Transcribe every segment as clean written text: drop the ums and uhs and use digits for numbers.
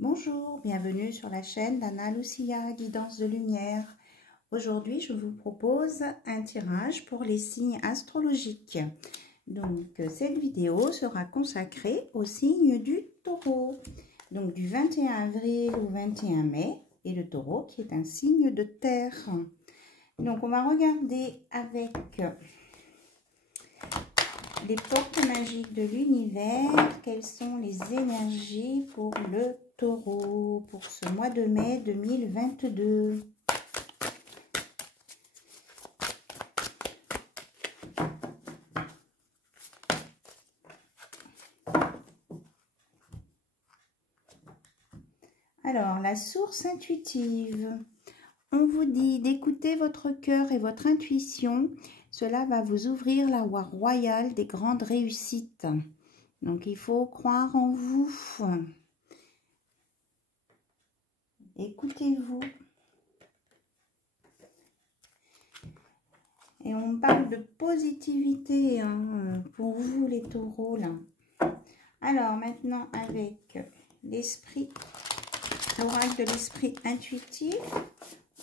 Bonjour, bienvenue sur la chaîne d'Anna Lucia, Guidance de Lumière. Aujourd'hui, je vous propose un tirage pour les signes astrologiques. Donc, cette vidéo sera consacrée au signe du Taureau. Donc, du 21 avril au 21 mai, et le Taureau qui est un signe de terre. Donc, on va regarder avec les portes magiques de l'univers, quelles sont les énergies pour le Taureau pour ce mois de mai 2022. Alors, la source intuitive. On vous dit d'écouter votre cœur et votre intuition. Cela va vous ouvrir la voie royale des grandes réussites. Donc, il faut croire en vous. Écoutez-vous. Et on parle de positivité pour vous les taureaux là. Alors maintenant avec l'esprit, l'oracle de l'esprit intuitif,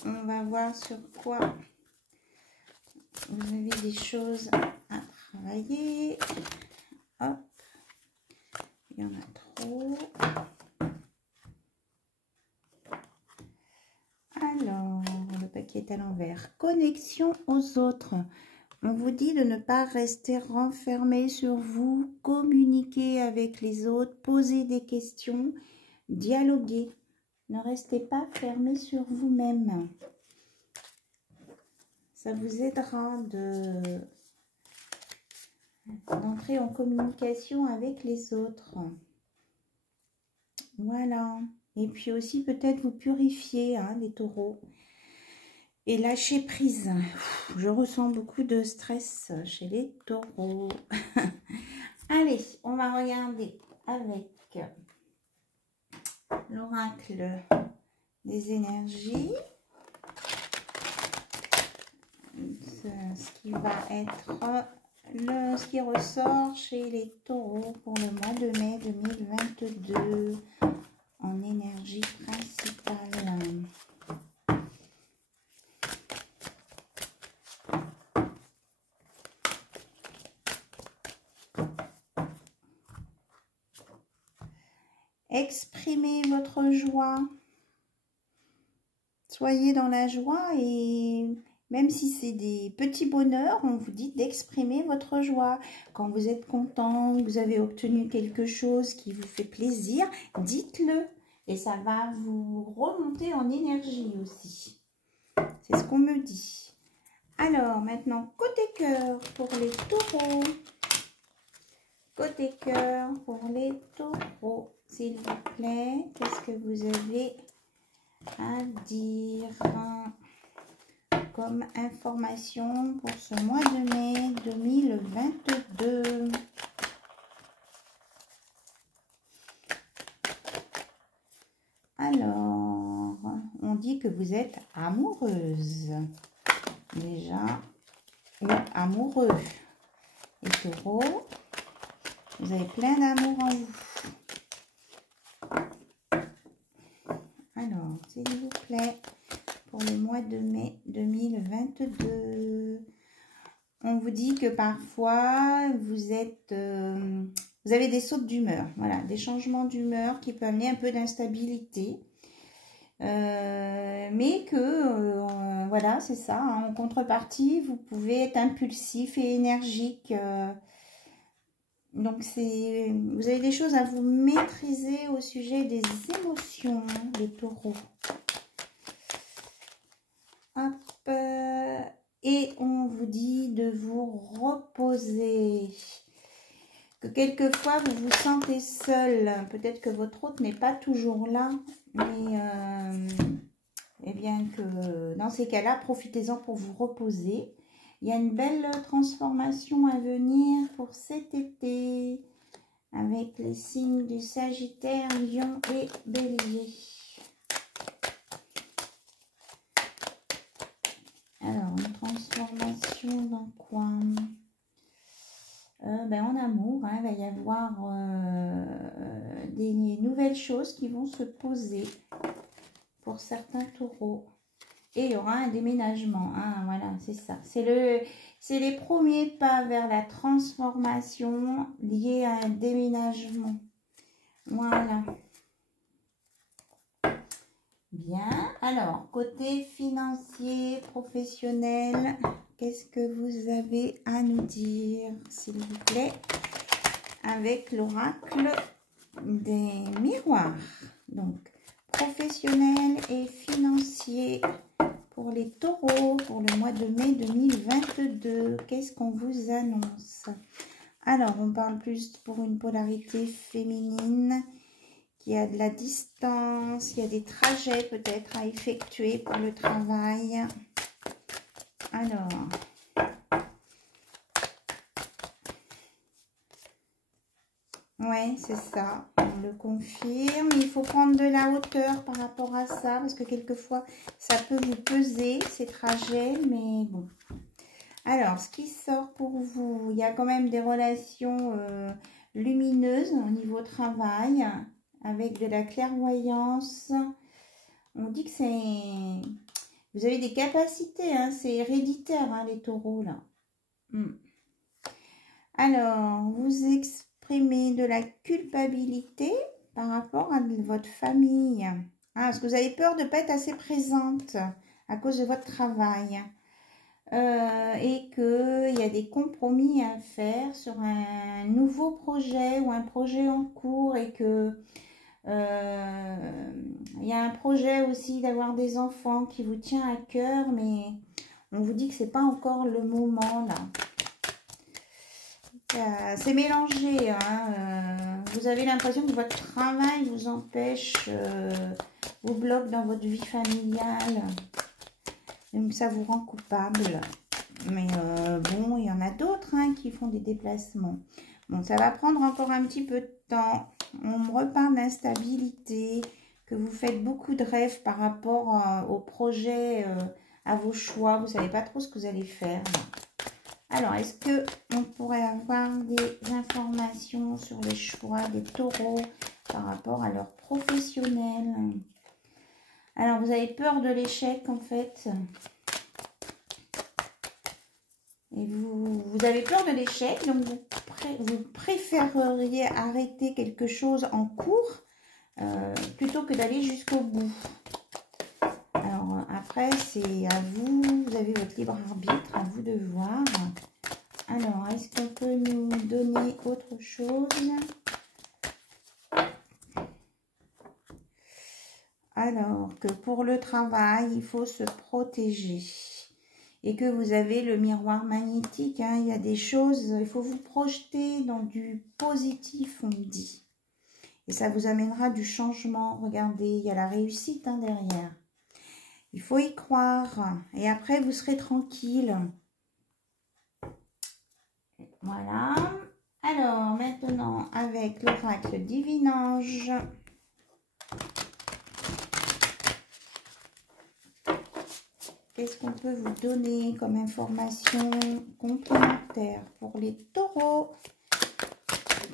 on va voir sur quoi vous avez des choses à travailler. Hop, il y en a trop. Alors, le paquet est à l'envers. Connexion aux autres. On vous dit de ne pas rester renfermé sur vous, communiquer avec les autres, poser des questions, dialoguer. Ne restez pas fermé sur vous-même. Ça vous aidera d'entrer en communication avec les autres. Voilà. Et puis aussi peut-être vous purifier, les taureaux. Et lâcher prise. Je ressens beaucoup de stress chez les taureaux. Allez, on va regarder avec l'oracle des énergies. Ce qui va être ce qui ressort chez les taureaux pour le mois de mai 2022 en énergie principale. Exprimez votre joie. Soyez dans la joie et même si c'est des petits bonheurs, on vous dit d'exprimer votre joie. Quand vous êtes content, vous avez obtenu quelque chose qui vous fait plaisir, dites-le. Et ça va vous remonter en énergie aussi. C'est ce qu'on me dit. Alors, maintenant, côté cœur pour les taureaux. Côté cœur pour les taureaux, s'il vous plaît. Qu'est-ce que vous avez à dire comme information pour ce mois de mai 2022? Alors, on dit que vous êtes amoureuse déjà, ou amoureux. Les taureaux, vous avez plein d'amour en vous. Alors, s'il vous plaît, pour le mois de mai 2022, on vous dit que parfois, vous avez des sautes d'humeur, voilà, des changements d'humeur qui peuvent amener un peu d'instabilité. Mais que, voilà, c'est ça, en contrepartie, vous pouvez être impulsif et énergique. Donc, vous avez des choses à vous maîtriser au sujet des émotions, les taureaux. Hop. Et on vous dit de vous reposer. Que quelquefois, vous vous sentez seul. Peut-être que votre hôte n'est pas toujours là. Mais, eh bien que dans ces cas-là, profitez-en pour vous reposer. Il y a une belle transformation à venir pour cet été avec les signes du Sagittaire, Lion et Bélier. Alors, une transformation dans quoi? en amour, hein, il va y avoir des nouvelles choses qui vont se poser pour certains taureaux. Et il y aura un déménagement, hein, voilà, c'est ça. C'est les premiers pas vers la transformation liée à un déménagement. Voilà. Bien. Alors, côté financier, professionnel, qu'est-ce que vous avez à nous dire, s'il vous plaît, avec l'oracle des miroirs. Donc, professionnel et financier pour les taureaux pour le mois de mai 2022. Qu'est-ce qu'on vous annonce? Alors, on parle plus pour une polarité féminine qui a de la distance, il y a des trajets peut-être à effectuer pour le travail. Alors, ouais, c'est ça, on le confirme. Il faut prendre de la hauteur par rapport à ça, parce que quelquefois, ça peut vous peser, ces trajets, mais bon. Alors, ce qui sort pour vous, il y a quand même des relations lumineuses au niveau travail, avec de la clairvoyance. On dit que c'est... Vous avez des capacités, hein, c'est héréditaire, hein, les taureaux, là. Alors, vous exprimez de la culpabilité par rapport à votre famille. Ah, parce que vous avez peur de ne pas être assez présente à cause de votre travail. Et qu'il y a des compromis à faire sur un nouveau projet ou un projet en cours et que il y a un projet aussi d'avoir des enfants qui vous tient à cœur, mais on vous dit que c'est pas encore le moment là. C'est mélangé, hein. Vous avez l'impression que votre travail vous empêche, vous bloque dans votre vie familiale. Donc ça vous rend coupable. Mais bon, il y en a d'autres, hein, qui font des déplacements. Bon, ça va prendre encore un petit peu de temps. On me reparle d'instabilité, que vous faites beaucoup de rêves par rapport au projet, à vos choix. Vous ne savez pas trop ce que vous allez faire. Alors, est-ce qu'on pourrait avoir des informations sur les choix des taureaux par rapport à leur professionnel? Alors, vous avez peur de l'échec, en fait. Et vous avez peur de l'échec, donc vous préféreriez arrêter quelque chose en cours plutôt que d'aller jusqu'au bout. Alors après, c'est à vous, vous avez votre libre arbitre, à vous de voir. Alors, est-ce qu'on peut nous donner autre chose? Alors, que pour le travail, il faut se protéger. Et que vous avez le miroir magnétique, hein, il y a des choses, il faut vous projeter dans du positif, on me dit. Et ça vous amènera du changement. Regardez, il y a la réussite, hein, derrière. Il faut y croire. Et après, vous serez tranquille. Voilà. Alors, maintenant, avec l'oracle Divin-Ange. Qu'est-ce qu'on peut vous donner comme information complémentaire pour les taureaux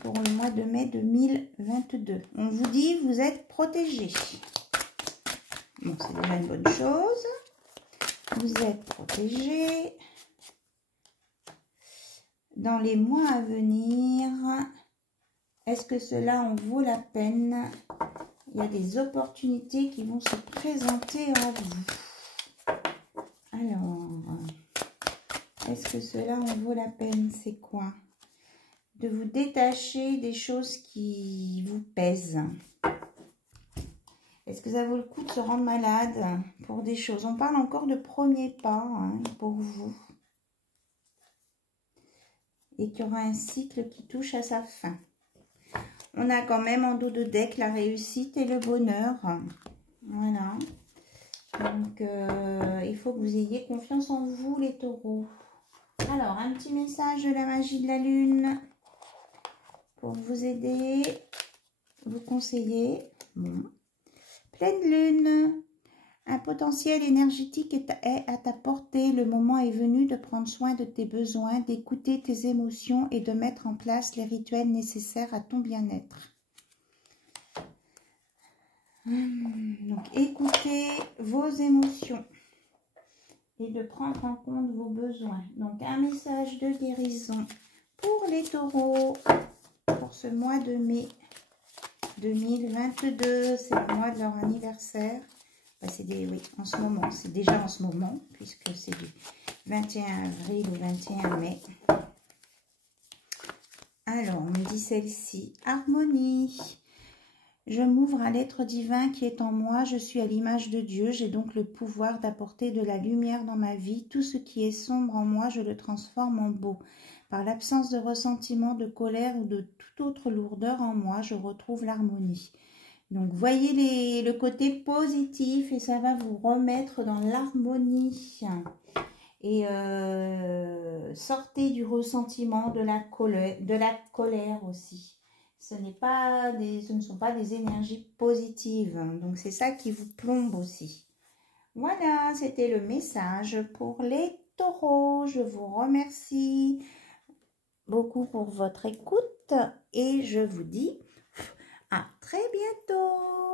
pour le mois de mai 2022? On vous dit vous êtes protégés. Bon, c'est déjà une bonne chose. Vous êtes protégés. Dans les mois à venir, est-ce que cela en vaut la peine? Il y a des opportunités qui vont se présenter à vous. Alors, est-ce que cela en vaut la peine? C'est quoi? De vous détacher des choses qui vous pèsent. Est-ce que ça vaut le coup de se rendre malade pour des choses? On parle encore de premiers pas, hein, pour vous. Et qu'il y aura un cycle qui touche à sa fin. On a quand même en dos de deck la réussite et le bonheur. Voilà. Donc, il faut que vous ayez confiance en vous, les taureaux. Alors, un petit message de la magie de la lune pour vous aider, vous conseiller. Bon. Pleine lune. Un potentiel énergétique est à ta portée. Le moment est venu de prendre soin de tes besoins, d'écouter tes émotions et de mettre en place les rituels nécessaires à ton bien-être. Donc, écoutez vos émotions et de prendre en compte vos besoins. Donc, un message de guérison pour les taureaux pour ce mois de mai 2022. C'est le mois de leur anniversaire. Oui, en ce moment, c'est déjà en ce moment, puisque c'est du 21 avril au 21 mai. Alors, on me dit celle-ci, harmonie. Je m'ouvre à l'être divin qui est en moi, je suis à l'image de Dieu, j'ai donc le pouvoir d'apporter de la lumière dans ma vie. Tout ce qui est sombre en moi, je le transforme en beau. Par l'absence de ressentiment, de colère ou de toute autre lourdeur en moi, je retrouve l'harmonie. Donc, voyez le côté positif et ça va vous remettre dans l'harmonie. Et sortez du ressentiment, de la colère aussi. Ce ne sont pas des énergies positives. Donc, c'est ça qui vous plombe aussi. Voilà, c'était le message pour les taureaux. Je vous remercie beaucoup pour votre écoute et je vous dis à très bientôt.